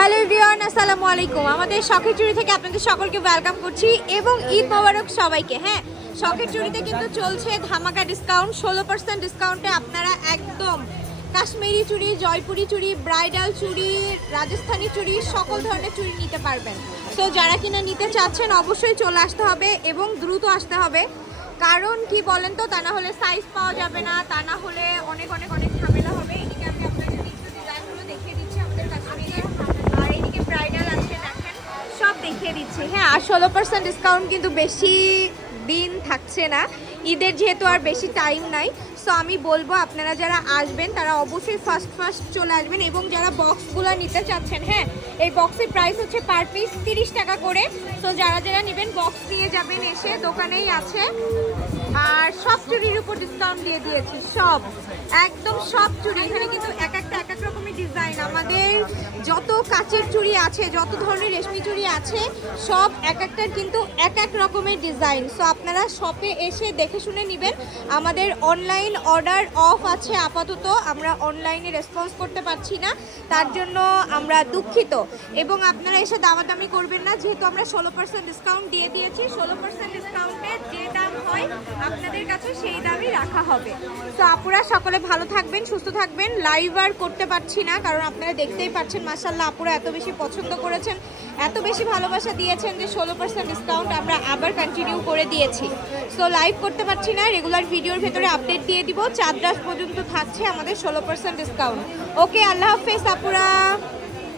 Hello everyone, আসসালামু আলাইকুম। আমাদের শখের চুড়ি থেকে আপনাদের সকলকে ওয়েলকাম করছি এবং ঈদ মোবারক সবাইকে। হ্যাঁ, শখের চুড়িতে কিন্তু চলছে ধামাকা ডিসকাউন্ট, 16% ডিসকাউন্টে আপনারা একদম কাশ্মীরি চুড়ি, জয়পুরি চুড়ি, ব্রাইডাল চুড়ি, রাজস্থানি চুড়ি, সকল ধরনের চুড়ি নিতে পারবেন। তো যারা কিনা নিতে চাচ্ছেন অবশ্যই চলে আসতে হবে এবং দ্রুত আসতে হবে। কারণ কি বলেন তো, তা না হলে সাইজ পাওয়া যাবে না, তা না হলে অনেক অনেক অনেক ঝামেলা হবে। এদিকে আমি আপনাদের কিছু ডিজাইনগুলো দেখিয়ে দিচ্ছি আমাদের কাশ্মীরের, আর এদিকে ব্রাইডাল আছে, দেখেন সব দেখিয়ে দিচ্ছি। হ্যাঁ, আর 16% ডিসকাউন্ট কিন্তু বেশি দিন থাকছে না, ঈদের যেহেতু আর বেশি টাইম নাই। সো আমি বলবো আপনারা যারা আসবেন তারা অবশ্যই ফার্স্ট চলে আসবেন। এবং যারা বক্সগুলো নিতে চাচ্ছেন, হ্যাঁ, এই বক্সের প্রাইস হচ্ছে পার পিস 30 টাকা করে। তো যারা যারা নেবেন বক্স নিয়ে যাবেন, এসে দোকানেই আছে। আর সব চুড়ির উপর ডিসকাউন্ট দিয়ে দিয়েছি, সব একদম সব চুড়ি। এখানে কিন্তু এক এক রকমের ডিজাইন, আমাদের যত কাচের চুড়ি আছে, যত ধরনের রেশমি চুড়ি আছে, সব একটার কিন্তু এক রকমের ডিজাইন। সো আপনারা শপে এসে দেখে শুনে নেবেন। আমাদের অনলাইন অর্ডার অফ আছে আপাতত, আমরা অনলাইনে রেসপন্স করতে পারছি না, তার জন্য আমরা দুঃখিত। এবং আপনারা এসে দামাদামি করবেন না, যেহেতু আমরা 16% ডিসকাউন্ট দিয়ে দিয়েছি। 16% ডিসকাউন্টে যে দাম হয় আপনাদের কাছে সেই দামই রাখা হবে। তো আপুরা সকলে ভালো থাকবেন, সুস্থ থাকবেন। লাইভ আর করতে পারছি না, কারণ আপনারা দেখতেই পাচ্ছেন মাশাআল্লাহ আপুরা এত বেশি পছন্দ করেছেন, এত বেশি ভালোবাসা দিয়েছেন যে 16% ডিসকাউন্ট আমরা আবার কন্টিনিউ করে দিয়েছি। সো লাইভ করতে পারছি না, রেগুলার ভিডিওর ভেতরে আপডেট দিয়ে দিব। চাঁদ রাত পর্যন্ত থাকছে আমাদের 16% ডিসকাউন্ট। ওকে, আল্লাহ হাফেজ আপুরা।